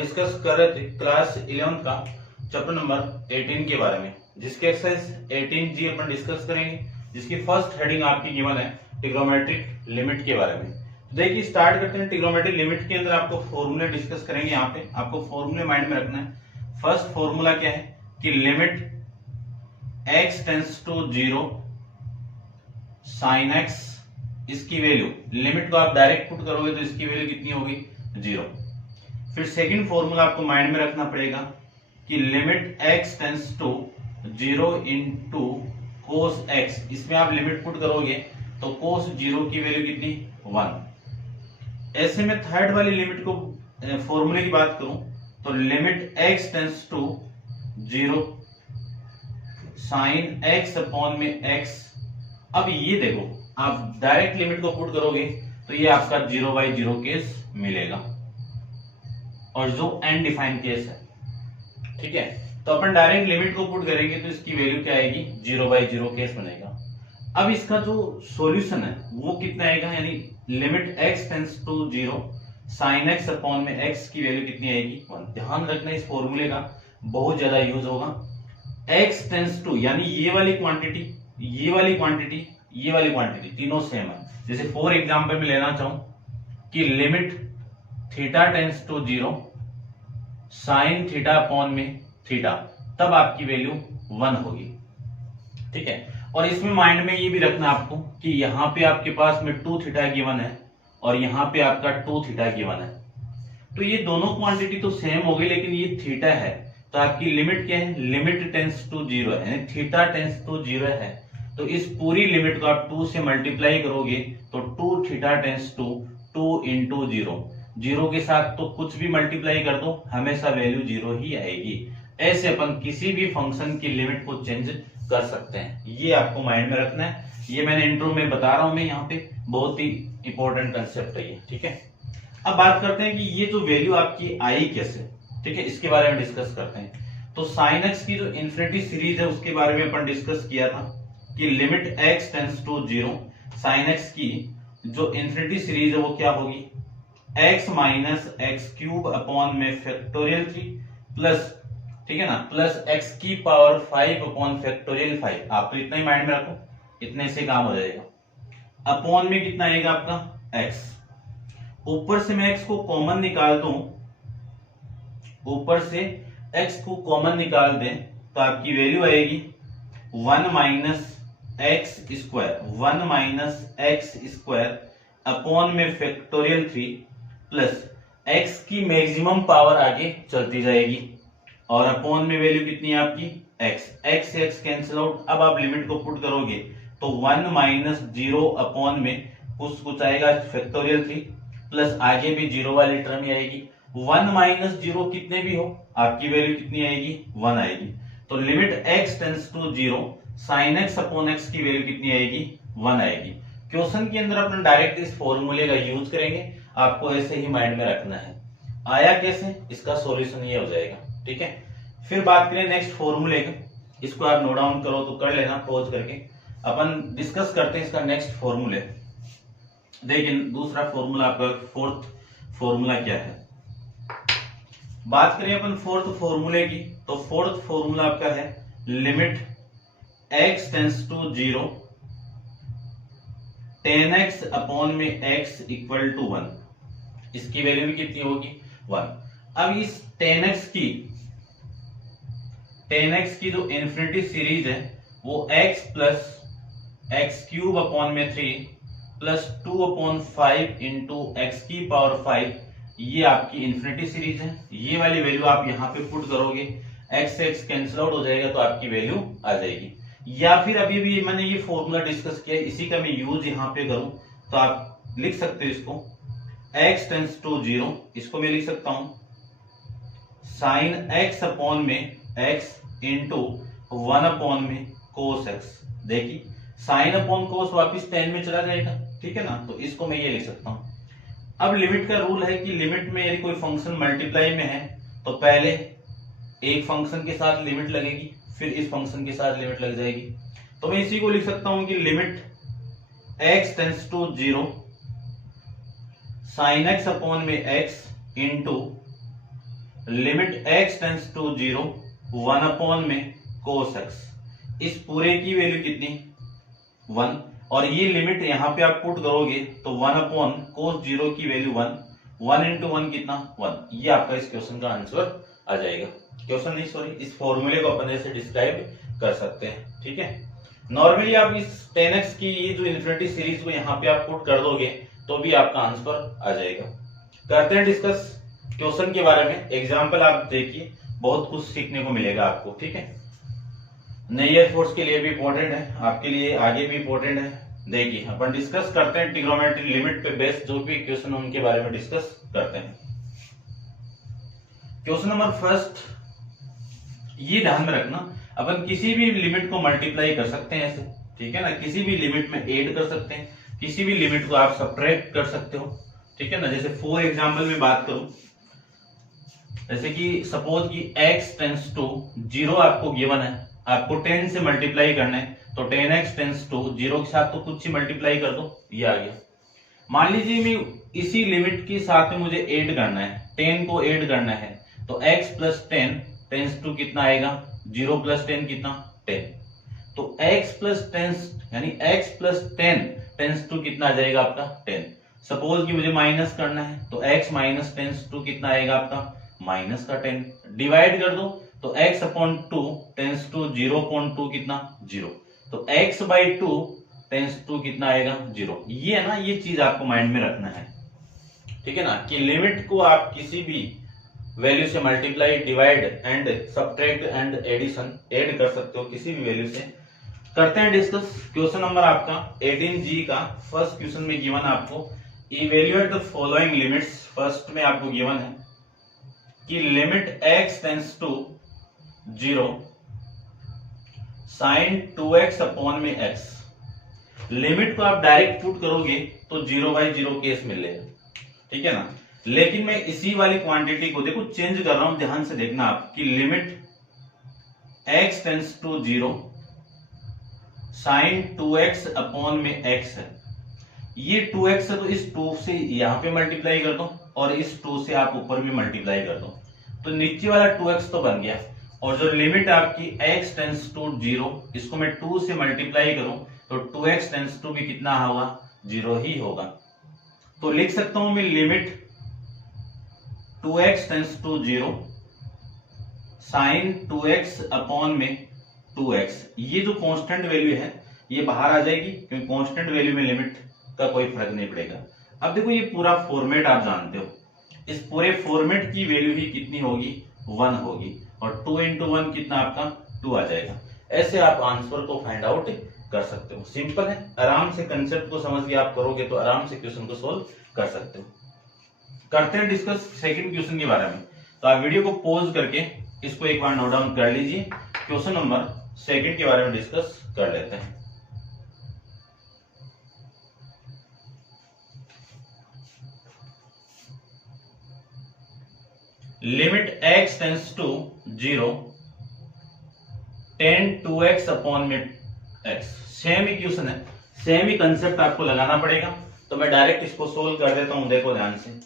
Discuss कर रहे थे क्लास 11 का चैप्टर नंबर 18 के बारे में, जिसके एक्सरसाइज 18G अपन डिस्कस करेंगे, जिसकी फर्स्ट हेडिंग आपकी गिवन है ट्रिग्नोमेट्रिक लिमिट के बारे में। तो देखिए स्टार्ट करते हैं। ट्रिग्नोमेट्रिक लिमिट के अंदर आपको फॉर्मूले डिस्कस करेंगे। यहाँ पे आपको फॉर्मूले माइंड में रखना है। फर्स्ट फॉर्मूला क्या है कि limit x tends to 0 sine x, इसकी वैल्यू, लिमिट को आप डायरेक्ट पुट करोगे तो इसकी वैल्यू कितनी होगी 0। फिर सेकंड फॉर्मूला आपको माइंड में रखना पड़ेगा कि limit x tends to 0 into cos x, इसमें आप लिमिट पुट करोगे तो कोस 0 की वैल्यू कितनी 1। ऐसे में थर्ड वाली लिमिट को फॉर्मूले की बात करूं तो limit x tends to 0 sine x upon में x। अब ये देखो आप डायरेक्ट लिमिट को पुट करोगे तो ये आपका 0/0 केस मिलेगा, और जो अनडिफाइंड केस है, ठीक है। तो अपन डायरेक्ट लिमिट को पुट करेंगे तो इसकी वैल्यू क्या आएगी 0/0 केस बनेगा। अब इसका जो सॉल्यूशन है वो कितना आएगा, यानी limit x tends to 0 sine x upon में x की वैल्यू कितनी आएगी 1। ध्यान रखना इस फॉर्मूले का बहुत ज्यादा यूज होगा। x टेंस टू यानी ये वाली क्वांटिटी, ये वाली क्वांटिटी, ये वाली क्वांटिटी तीनों सेम है। जैसे फॉर एग्जांपल में लेना चाहूं कि limit theta tends to 0 sine theta upon में थीटा, तब आपकी वैल्यू 1 होगी, ठीक है। और इसमें माइंड में ये भी रखना आपको कि यहां पे आपके पास में 2 थीटा गिवन है और यहां पे आपका 2 थीटा गिवन है, तो ये दोनों क्वांटिटी तो सेम हो गई, लेकिन ये थीटा है तो आपकी लिमिट क्या है, लिमिट टेंस टू 0 है, यानी थीटा टेंस टू 0 है। तो इस पूरी लिमिट को आप 2 से मल्टीप्लाई करोगे तो 2 थीटा टेंस टू 2 इंटू 0 के साथ तो कुछ भी मल्टीप्लाई कर दो हमेशा वैल्यू 0 ही आएगी। ऐसे अपन किसी भी फंक्शन की लिमिट को चेंज कर सकते हैं, ये आपको माइंड में रखना है। ये मैंने इंट्रो में बता रहा हूं, मैं यहाँ पे बहुत ही इंपॉर्टेंट कंसेप्ट है ये, ठीक है। अब बात करते हैं कि ये जो वैल्यू आपकी आई कैसे, ठीक है, इसके बारे में डिस्कस करते हैं। तो साइन एक्स की जो इन्फिनिटी सीरीज है उसके बारे में अपन डिस्कस किया था कि limit x tends to 0 sine x की जो इन्फिनिटी सीरीज है वो क्या होगी, x minus x cube upon में फैक्टोरियल 3 प्लस, ठीक है ना, प्लस x की पावर 5 अपॉन फैक्टोरियल 5। आप तो इतना ही माइंड में रखो, इतने से काम हो जाएगा। अपॉन में कितना आएगा आपका x, ऊपर से मैं x को कॉमन निकाल दूं, ऊपर से x को कॉमन निकाल दें तो आपकी वैल्यू आएगी 1 माइनस एक्स स्क्वायर अपॉन में फैक्टोरियल 3 प्लस x की मैक्सिमम पावर आगे चलती जाएगी, और अपॉन में वैल्यू कितनी है आपकी x से x कैंसिल आउट। अब आप लिमिट को पुट करोगे तो 1 माइनस 0 अपॉन में कुछ आएगा फैक्टोरियल 3 प्लस आगे भी 0 वाली टर्म ही आएगी। 1 माइनस 0 कितने भी हो आपकी वैल्यू कितनी आएगी 1 आएगी। तो limit x tends to 0 sine x upon x की वैल्यू कितनी आएगी 1 आएगी। क्वेश्चन के अंदर अपन डायरेक्ट इस फॉर्मूले का यूज करेंगे, आपको ऐसे ही माइंड में रखना है। आया कैसे, इसका सॉल्यूशन ये हो जाएगा, ठीक है। फिर बात करें नेक्स्ट फॉर्मूले का, इसको आप नोट डाउन करो तो कर लेना पॉज करके। अपन डिस्कस करते हैं इसका नेक्स्ट फॉर्मूले। देखिए दूसरा फॉर्मूला आपका, फोर्थ फॉर्मूला क्या है। बात करें अपन फोर्थ फॉर्मूले की, तो फोर्थ फॉर्मूला आपका है limit x tends to 0 10x upon में x इक्वल टू 1, इसकी वैल्यू भी कितनी होगी 1। अब इस 10x की जो इन्फिनिटी सीरीज है वो x plus x cube upon में 3 प्लस 2 अपॉन 5 इंटू एक्स की पावर 5, ये आपकी इन्फिनिटी सीरीज है। ये वाली वैल्यू आप यहाँ पे पुट करोगे, x से x कैंसिल आउट हो जाएगा तो आपकी वैल्यू आ जाएगी। या फिर अभी भी मैंने ये फॉर्मूला डिस्कस किया, इसी का मैं यूज यहाँ पे करूं तो आप लिख सकते हो इसको x टेंस टू 0, इसको मैं लिख सकता हूं साइन x अपॉन में x इंटू 1 अपॉन में कोस x। देखिए साइन अपॉन कोस वापिस टेन में चला जाएगा, ठीक है ना, तो इसको मैं ये लिख सकता हूं। अब लिमिट का रूल है कि लिमिट में यदि कोई फंक्शन मल्टीप्लाई में है तो पहले एक फंक्शन के साथ लिमिट लगेगी, फिर इस फंक्शन के साथ लिमिट लग जाएगी। तो मैं इसी को लिख सकता हूं कि limit x tends to 0 sine x upon में x into limit x tends to 0 1 upon में cos x, इस पूरे की वैल्यू कितनी 1, और ये लिमिट यहां पे आप पुट करोगे तो 1 अपॉन cos 0 की वैल्यू 1, 1 इंटू 1 कितना 1, ये आपका इस क्वेश्चन का आंसर आ जाएगा। क्वेश्चन नहीं सॉरी, इस फॉर्मूले को अपन ऐसे डिस्क्राइब कर सकते हैं। ठीक है, नॉर्मली आप इस 10x की ये जो इन्फिनिटी सीरीज को यहाँ पे आप पुट कर दोगे तो भी आपका आंसर आ जाएगा। करते हैं डिस्कस क्वेश्चन के बारे में। एग्जाम्पल आप देखिए, बहुत कुछ सीखने को मिलेगा आपको। ठीक है, नई एयरफोर्स के लिए भी इंपॉर्टेंट है, आपके लिए आगे भी इंपॉर्टेंट है। देखिए अपन डिस्कस करते हैं ट्रिग्नोमेट्री लिमिट पे बेस्ड जो भी क्वेश्चन उनके बारे में डिस्कस करते हैं। क्वेश्चन नंबर फर्स्ट, ये ध्यान में रखना अपन किसी भी लिमिट को मल्टीप्लाई कर सकते हैं ऐसे, ठीक है ना, किसी भी लिमिट में ऐड कर सकते हैं, किसी भी लिमिट को आप सब्ट्रैक्ट कर सकते हो। ठीक है ना, जैसे फॉर एग्जांपल में बात करूं, जैसे कि सपोज कि x टेंस टू 0 आपको गिवन है, आपको 10 से मल्टीप्लाई करना है, तो 10x टेंस टू 0 के साथ तो कुछ ही मल्टीप्लाई कर दो, ये आ गया। मान लीजिए मैं इसी लिमिट के साथ में मुझे ऐड करना है, 10 को ऐड करना है, तो x प्लस 10 टेंस टू कितना आएगा 0 प्लस 10 कितना 10, तो x प्लस 10 यानी x प्लस 10 टेंस टू कितना आ जाएगा आपका 10। सपोज कि मुझे माइनस करना है, तो x माइनस टेंस टू कितना आएगा आपका माइनस का 10, डिवाइड कर दो तो x अपॉन 2 टेंस टू 0.2 कितना 0, तो x बाई 2 टेंस टू कितना आएगा 0। ये है ना, ये चीज आपको माइंड में रखना है। ठीक है ना, कि लिमिट को आप किसी भी वैल्यू से multiply, divide and subtract and addition add कर सकते हो किसी भी वैल्यू से। करते हैं डिस्कस क्वेश्चन नंबर आपका 18G का। फर्स्ट क्वेश्चन में गिवन आपको evaluate the following limits. First में आपको गिवन है कि limit x tends to 0 sine 2x upon में x, लिमिट को आप डायरेक्ट पुट करोगे तो 0/0 केस मिलेगा। ठीक है ना, लेकिन मैं इसी वाली क्वांटिटी को देखो चेंज कर रहा हूं, ध्यान से देखना आप कि limit x tends to 0 sine 2x upon में x है, ये 2x है तो इस 2 से यहां पे मल्टीप्लाई कर दो और इस 2 से आप ऊपर भी मल्टीप्लाई कर दो, तो नीचे वाला 2x तो बन गया, और जो लिमिट आपकी x टेंस टू 0 इसको मैं 2 से मल्टीप्लाई करूं तो 2x टेंस टू भी कितना होगा 0 ही होगा। तो लिख सकता हूं मैं limit 2x tends to 0 sine 2x upon में 2x, ये जो कांस्टेंट वैल्यू है ये बाहर आ जाएगी क्योंकि कांस्टेंट वैल्यू में लिमिट का कोई फर्क नहीं पड़ेगा। अब देखो ये पूरा फॉर्मेट आप जानते हो, इस पूरे फॉर्मेट की वैल्यू ही कितनी होगी 1 होगी, और 2 इंटू 1 कितना आपका 2 आ जाएगा। ऐसे आप आंसर को फाइंड आउट कर सकते हो, सिंपल है, आराम से कंसेप्ट को समझ के आप करोगे तो आराम से क्वेश्चन को सोल्व कर सकते हो। करते हैं डिस्कस सेकंड क्वेश्चन के बारे में। तो आप वीडियो को पॉज करके इसको एक बार नोट डाउन कर लीजिए, क्वेश्चन नंबर सेकंड के बारे में डिस्कस कर लेते हैं। Limit x tends to 0 tan 2x upon में x, सेम ही क्वेश्चन है, सेम ही कंसेप्ट आपको लगाना पड़ेगा। तो मैं डायरेक्ट इसको सोल्व कर देता हूं, देखो ध्यान से।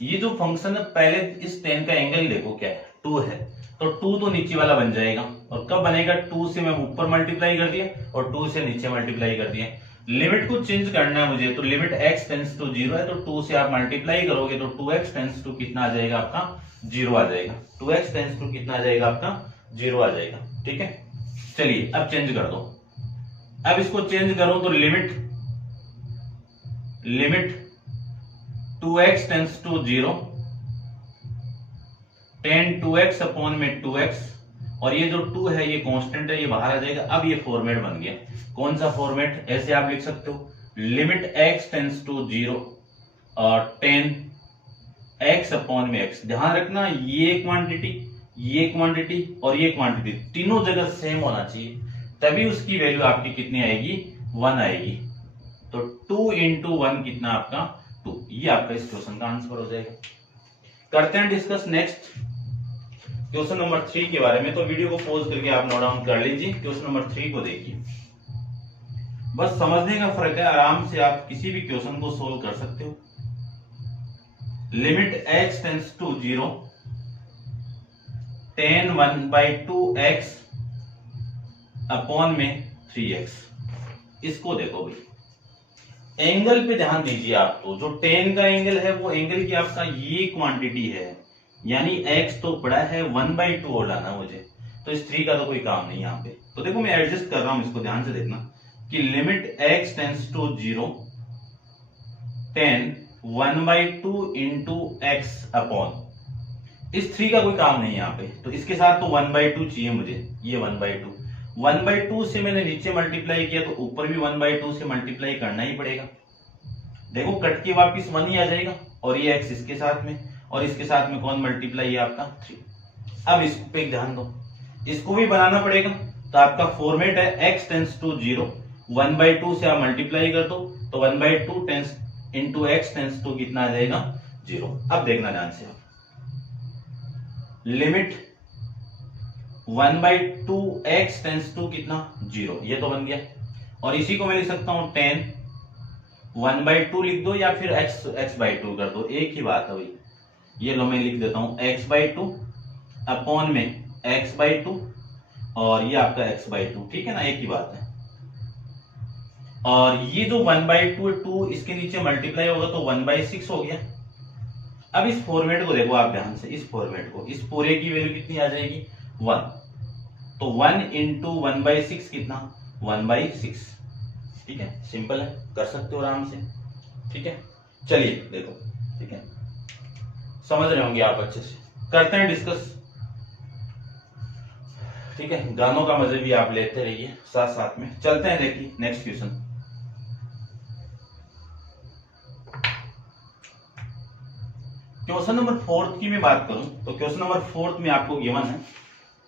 ये जो फंक्शन है पहले इस tan का एंगल देखो क्या है 2 है, तो 2 तो नीचे वाला बन जाएगा, और कब बनेगा 2 से मैं ऊपर मल्टीप्लाई कर दिया और 2 से नीचे मल्टीप्लाई कर दिया। लिमिट को चेंज करना है मुझे, तो लिमिट x टेंस टू 0 है, तो 2 से आप मल्टीप्लाई करोगे तो 2x टेंस टू कितना आ जाएगा आपका 0 आ जाएगा, 2x टेंस टू कितना आ जाएगा आपका 0 आ जाएगा। ठीक है, चलिए अब चेंज कर दो। अब इसको चेंज करो तो limit 2x tends to 0 tan 2x upon में 2x, और ये जो 2 है ये कांस्टेंट है, ये बाहर आ जाएगा। अब ये फॉर्मेट बन गया, कौन सा फॉर्मेट, ऐसे आप लिख सकते हो लिमिट x टेंस टू 0 और tan x अपॉन में x। ध्यान रखना ये क्वांटिटी और ये क्वांटिटी तीनों जगह सेम होना चाहिए, तभी उसकी वैल्यू आपकी कितनी आएगी 1 आएगी। तो 2 इंटू 1 कितना आपका 2, ये आपका इस क्वेश्चन का आंसर हो जाएगा। करते हैं डिस्कस नेक्स्ट क्वेश्चन नंबर 3 के बारे में। तो वीडियो को पॉज करके आप नोट डाउन कर लीजिए, क्वेश्चन नंबर 3 को देखिए। बस समझने का फर्क है, आराम से आप किसी भी क्वेश्चन को सोल्व कर सकते हो। Limit x tends to 0 tan 1/2x upon में 3x। इसको देखो भाई, एंगल पे ध्यान दीजिए आप। तो जो tan का एंगल है वो एंगल की आपका ये क्वांटिटी है, यानी x तो पड़ा है 1/2 और लाना मुझे, तो इस 3 का तो कोई काम नहीं यहाँ पे। तो देखो मैं एडजस्ट कर रहा हूं, इसको ध्यान से देखना कि limit x tends to 0 tan 1/2 into x upon, इस 3 का कोई काम नहीं है यहाँ पे, तो इसके साथ तो 1/2 चाहिए मुझे, ये 1/2 से मैंने नीचे मल्टीप्लाई किया तो ऊपर भी 1/2 से मल्टीप्लाई करना ही पड़ेगा। देखो कट के वापिस 1 ही आ जाएगा, और ये x इसके साथ में, और इसके साथ में कौन मल्टीप्लाई है आपका 3। अब इस पे ध्यान दो, इसको भी बनाना पड़ेगा। तो आपका फॉर्मेट है x टेंड्स टू 0, 1/2 से आप मल्टीप्लाई कर दो तो 1/2 tends into x tends to कितना आ जाएगा 0। अब देखना ध्यान से, लिमिट 1/2 x टेंस टू कितना 0, ये तो बन गया। और इसी को मैं लिख सकता हूं tan 1/2 लिख दो या फिर x/2 कर दो, एक ही बात है भाई। ये लो मैं लिख देता हूं x/2 अपॉन में x/2 और ये आपका x/2, ठीक है ना, एक ही बात है। और ये जो 1/2 इसके नीचे मल्टीप्लाई होगा तो 1/6 हो गया। अब इस फॉर्मेट को देखो आप ध्यान से, इस फॉर्मेट को, इस पूरे की वैल्यू कितनी आ जाएगी 1, तो 1 इंटू 1/6 कितना 1/6, ठीक है, सिंपल है, कर सकते हो आराम से, ठीक है। चलिए देखो, ठीक है, समझ रहे होंगे आप अच्छे से। करते हैं डिस्कस, ठीक है, गानों का मजे भी आप लेते रहिए साथ साथ में। चलते हैं, देखिए नेक्स्ट क्वेश्चन। क्वेश्चन नंबर 4 की मैं बात करूं तो क्वेश्चन नंबर 4 में आपको गिवन है,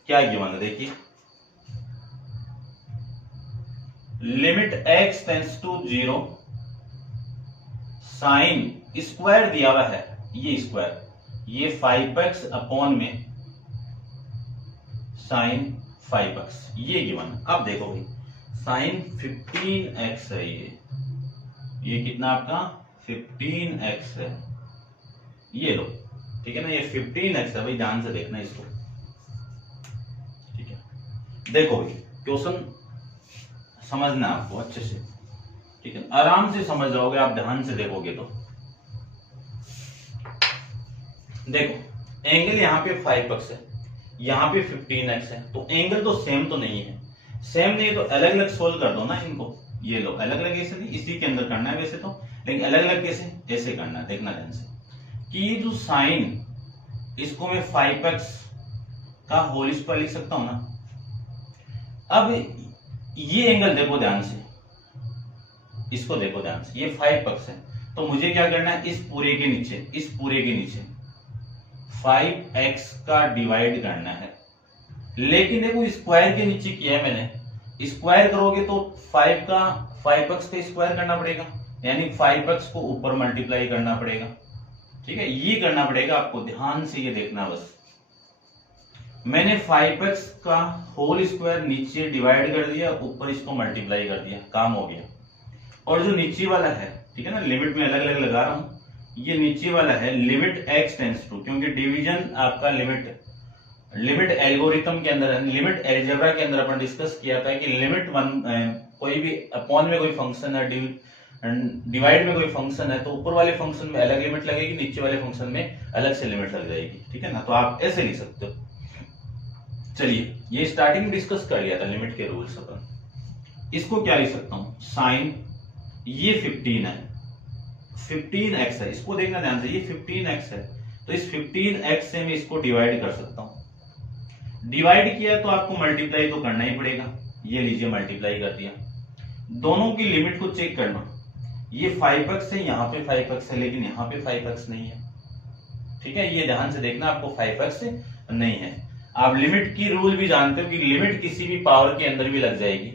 क्या गिवन है देखिए, limit x tends to 0 sine square दिया हुआ है, ये स्क्वायर, ये 5x अपॉन में साइन 5x, ये गिवन। अब देखो भाई, साइन 15x है, ये कितना आपका 15x है, ये लो, ठीक है ना, ये 15x है भाई, ध्यान से देखना इसको, ठीक है। देखो भाई क्वेश्चन समझना आपको अच्छे से, ठीक है, आराम से समझ जाओगे आप ध्यान से देखोगे तो। देखो एंगल यहाँ पे 5x है, यहाँ पे 15x है, तो एंगल तो सेम तो नहीं है, सेम नहीं तो अलग अलग सोल्व कर दो ना इनको। ये लो अलग अलग ऐसे नहीं, इसी के अंदर करना है वैसे तो, लेकिन अलग अलग कैसे, ऐसे करना है, देखना ध्यान से कि ये जो साइन, इसको मैं 5x का होल स्क्वायर लिख सकता हूं ना। अब ये एंगल देखो ध्यान से, इसको देखो ध्यान से, ये 5x है, तो मुझे क्या करना है, इस पूरे के नीचे, इस पूरे के नीचे 5x का डिवाइड करना है। लेकिन देखो स्क्वायर के नीचे किया है मैंने, स्क्वायर करोगे तो 5x का स्क्वायर करना पड़ेगा, यानी 5x को ऊपर मल्टीप्लाई करना पड़ेगा, ठीक है, ये करना पड़ेगा आपको, ध्यान से ये देखना बस। मैंने 5x का होल स्क्वायर नीचे डिवाइड कर दिया, ऊपर इसको मल्टीप्लाई कर दिया, काम हो गया। और जो नीचे वाला है, ठीक है ना, लिमिट में अलग अलग लगा रहा हूं, ये नीचे वाला है लिमिट x टेंड्स टू, क्योंकि डिवीजन आपका लिमिट एल्गोरिथम के अंदर, लिमिट एल्जेब्रा के अंदर अपन डिस्कस किया था कि लिमिट कोई भी अपॉन में कोई फंक्शन है, डिवाइड में कोई फंक्शन है, तो ऊपर वाले फंक्शन में अलग लिमिट लगेगी, नीचे वाले फंक्शन में अलग से लिमिट लग जाएगी, ठीक है ना, तो आप ऐसे लिख सकते हो। चलिए ये स्टार्टिंग में डिस्कस कर लिया था लिमिट के रूल्स अपन। इसको क्या लिख सकता हूं, साइन, ये 15 है, 15x है, इसको देखना ध्यान से, ये 15x है, तो इस 15x से मैं इसको डिवाइड कर सकता हूं। डिवाइड किया तो आपको मल्टीप्लाई तो करना ही पड़ेगा, ये लीजिए मल्टीप्लाई कर दिया। दोनों की लिमिट को चेक करना, ये 5x है, यहाँ पे 5x है, लेकिन यहाँ पे 5x नहीं है, ठीक है, ये ध्यान से देखना, आपको 5x नहीं है। आप लिमिट की रूल भी जानते हो कि लिमिट किसी भी पावर के अंदर भी लग जाएगी,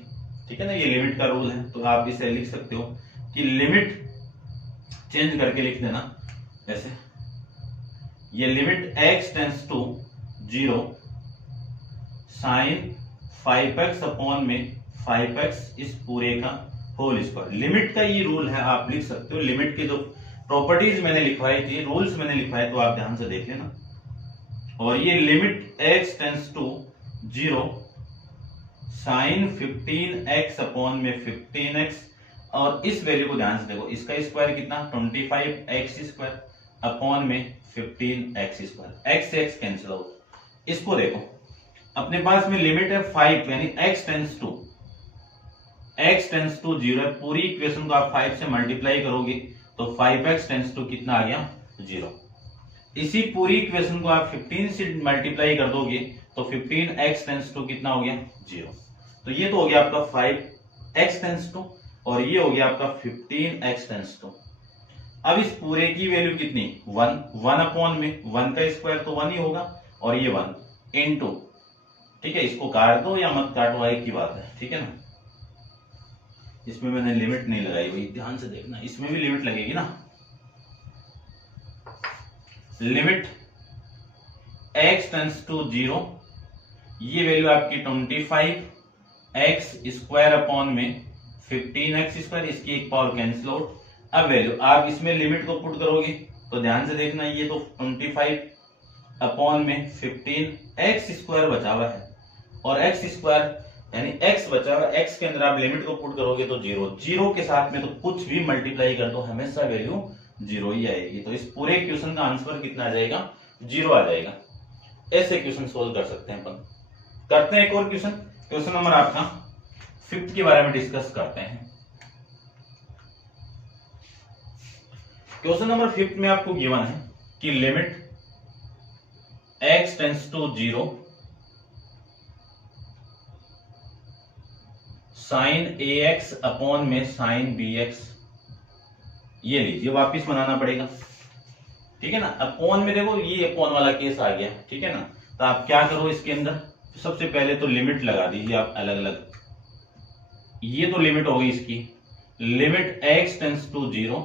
ठीक है ना, ये लिमिट का रूल है, तो आप इसे लिख सकते हो कि लिमिट चेंज करके लिख देना ऐसे, ये limit x tends to 0 sine 5x upon में 5x इस पूरे का होल स्क्वायर। लिमिट का ये रूल है, आप लिख सकते हो। लिमिट की जो प्रॉपर्टीज मैंने लिखवाई थी, रूल्स मैंने लिखवाए, तो आप ध्यान से देख लेना। और ये limit x tends to 0 sine 15x upon में 15x, और इस वैल्यू को ध्यान से देखो, इसका स्क्वायर कितना 25x स्क्वायर अपॉन में 15x स्क्वायर, x से x कैंसिल हो। इसको देखो, अपने पास में लिमिट है 5 यानी x टेंस टू 0 है। पूरी इक्वेशन को आप 5 से मल्टीप्लाई करोगे तो 5x टेंस टू कितना आ गया 0। इसी पूरी इक्वेशन को आप 15 से मल्टीप्लाई कर दोगे तो 15x टेंस टू कितना हो गया 0। तो ये तो हो गया आपका 5x टेंस टू, और ये हो गया आपका 15x टेंस टू। अब इस पूरे की वैल्यू कितनी 1 अपॉन में 1 का स्क्वायर तो 1 ही होगा, और ये 1 इनटू, ठीक है, इसको काट दो या मत काटो एक की बात है, ठीक है ना। इसमें मैंने लिमिट नहीं लगाई हुई, ध्यान से देखना, इसमें भी लिमिट लगेगी ना। लिमिट x टेंस टू 0, ये वैल्यू आपकी 25x स्क्वायर अपॉन में 15x स्क्वायर, इसकी एक पावर कैंसिल आउट। अब वैल्यू आप इसमें लिमिट को पुट करोगे तो ध्यान से देखना, ये तो 25 अपॉन में 15x स्क्वायर बचा हुआ है, और x स्क्वायर यानी x बचा हुआ, x के अंदर आप लिमिट को पुट करोगे तो 0 के साथ में तो कुछ भी मल्टीप्लाई कर दो हमेशा वैल्यू 0 ही आएगी। तो इस पूरे क्वेश्चन का आंसर कितना आ जाएगा 0 आ जाएगा। ऐसे क्वेश्चन सोल्व कर सकते हैं अपन। करते हैं एक और क्वेश्चन, क्वेश्चन नंबर आपका 5 के बारे में डिस्कस करते हैं। क्वेश्चन नंबर 5 में आपको गिवन है कि limit x tends to 0 sine ax upon में साइन bx, ये लीजिए वापिस बनाना पड़ेगा, ठीक है ना। अपॉन में देखो ये अपॉन वाला केस आ गया, ठीक है ना। तो आप क्या करो इसके अंदर, सबसे पहले तो लिमिट लगा दीजिए आप अलग अलग। ये तो लिमिट हो गई इसकी, limit x tends to 0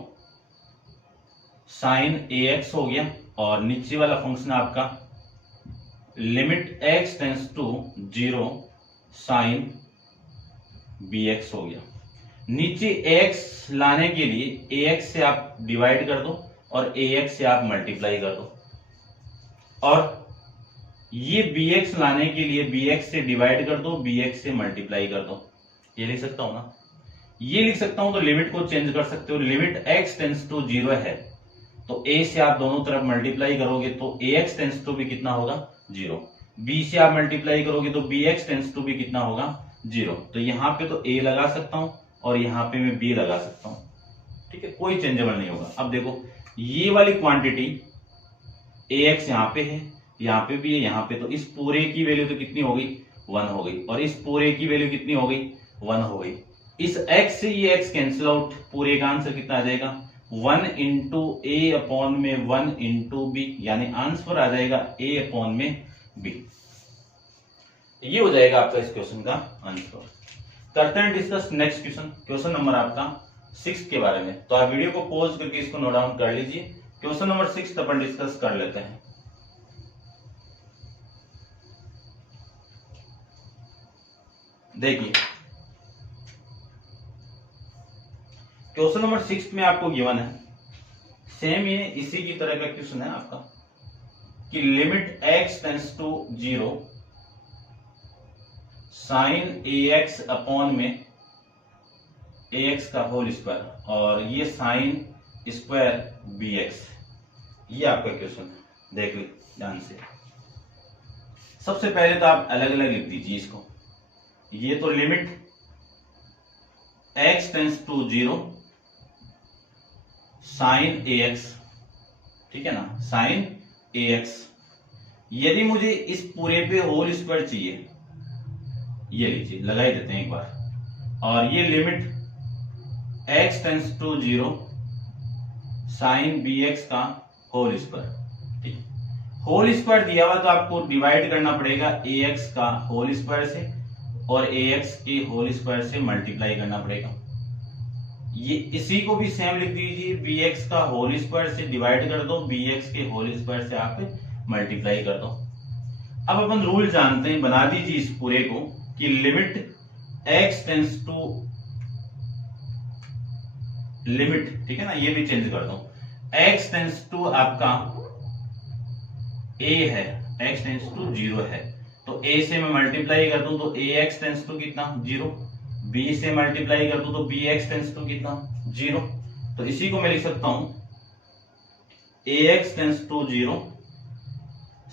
sine ax हो गया, और नीचे वाला फंक्शन आपका limit x tends to 0 sine bx हो गया। नीचे ax लाने के लिए ax से आप डिवाइड कर दो और ax से आप मल्टीप्लाई कर दो, और ये bx लाने के लिए bx से डिवाइड कर दो, bx से मल्टीप्लाई कर दो। ये लिख सकता हूं ना, ये लिख सकता हूं। तो लिमिट को चेंज कर सकते हो, लिमिट x टेंस टू 0 है तो a से आप दोनों तरफ मल्टीप्लाई करोगे तो ax टेंस टू भी कितना होगा 0, b से आप मल्टीप्लाई करोगे तो bx टेंस टू भी कितना होगा 0। तो यहाँ पे तो a लगा सकता हूं और यहाँ पे मैं b लगा सकता हूं, ठीक है, कोई चेंजेबल नहीं होगा। अब देखो ये वाली क्वांटिटी ax यहाँ पे है, यहाँ पे भी है, यहाँ पे, तो इस पूरे की वैल्यू तो कितनी हो गई 1 हो गई, और इस पूरे की वैल्यू कितनी हो गई 1 हो गई। इस x से ये x कैंसिल आउट, पूरे का आंसर कितना आ जाएगा 1 इंटू ए अपॉन में 1 इंटू बी, यानी आंसर आ जाएगा a अपॉन में b। ये हो जाएगा आपका इस क्वेश्चन का आंसर। करते हैं discuss next question, question number आपका 6 के बारे में। तो आप वीडियो को पॉज करके इसको नोट डाउन कर लीजिए। क्वेश्चन नंबर 6 अपन डिस्कस कर लेते हैं। देखिए क्वेश्चन नंबर 6 में आपको गिवन है, सेम ये इसी की तरह का क्वेश्चन है आपका, कि limit x tends to 0 sine ax upon में ax का होल स्क्वायर, और ये साइन स्क्वायर bx, ये आपका क्वेश्चन है। देख लो ध्यान से, सबसे पहले तो आप अलग अलग लिख दीजिए इसको। ये तो limit x tends to 0 sine ax, ठीक है ना, साइन ax। यदि मुझे इस पूरे पे होल स्क्वायर चाहिए, ये लीजिए लगा ही देते हैं एक बार, और ये limit x tends to 0 sine bx का होल स्क्वायर, ठीक। होल स्क्वायर दिया हुआ तो आपको डिवाइड करना पड़ेगा ax का होल स्क्वायर से, और ax के होल स्क्वायर से मल्टीप्लाई करना पड़ेगा। ये इसी को भी सेम लिख दीजिए, bx का होल स्क्वायर से डिवाइड कर दो, bx के होल स्क्वायर से आप मल्टीप्लाई कर दो। अब अपन रूल जानते हैं, बना दीजिए इस पूरे को कि limit x tends to limit, ठीक है ना, ये भी चेंज कर दो, x टेंस टू आपका a है, x टेंस टू 0 है, तो a से मैं मल्टीप्लाई कर दूं तो ax टेंस टू कितना 0, b से मल्टीप्लाई कर दूं तो bx टेंस टू कितना 0। तो इसी को मैं लिख सकता हूं ax tends to 0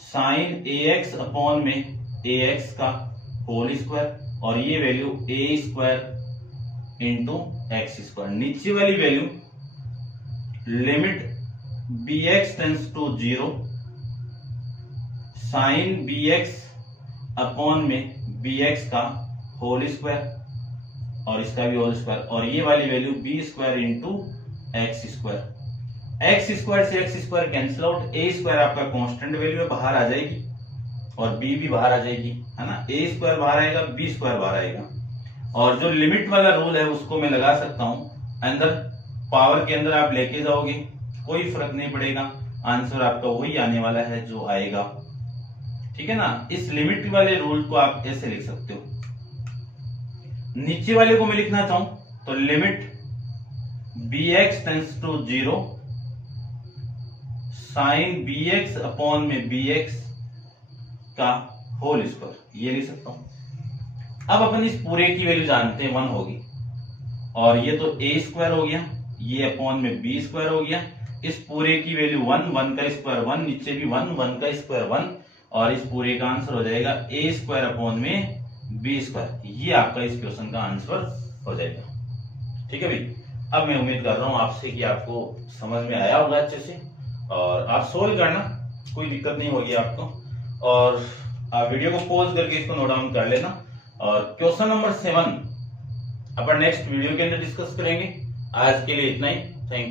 sine ax upon में ax का होल स्क्वायर, और ये value a square into x square. नीचे वाली value limit bx tends to 0 sine bx upon में bx का होल स्क्वायर और इसका भी होल स्क्वायर, और ये वाली value b square into x square. X square से x square cancel out, a square आपका कांस्टेंट वैल्यू में बाहर आ जाएगी और b भी बाहर आ जाएगी, है ना। a स्क्वायर बाहर आएगा, b स्क्वायर बाहर आएगा, और जो लिमिट वाला रूल है उसको मैं लगा सकता हूं अंदर, पावर के अंदर आप लेके जाओगे कोई फर्क नहीं पड़ेगा, आंसर आपका वही आने वाला है जो आएगा, ठीक है ना। इस लिमिट वाले रूल को आप ऐसे लिख सकते हो। नीचे वाले को मैं लिखना चाहूं तो limit bx tends to 0 sine bx upon में bx का होल स्क्वायर, ये लिख सकता हूं। अब अपन इस पूरे की वैल्यू जानते हैं 1 होगी, और ये तो a स्क्वायर हो गया, ये अपॉन में b स्क्वायर हो गया। इस पूरे की वैल्यू 1, 1 का स्क्वायर 1, नीचे भी 1, 1 का स्क्वायर 1, और इस पूरे का आंसर हो जाएगा a स्क्वायर अपॉन में b स्क्वायर। ये आपका इस क्वेश्चन का आंसर हो जाएगा, ठीक है भाई। अब मैं उम्मीद कर रहा हूं आपसे कि आपको समझ में आया होगा अच्छे से, और आप सोल्व करना, कोई दिक्कत नहीं होगी आपको, और आप वीडियो को पॉज करके इसको नोट डाउन कर लेना। और क्वेश्चन नंबर 7 अपन नेक्स्ट वीडियो के अंदर डिस्कस करेंगे। आज के लिए इतना ही, थैंक यू।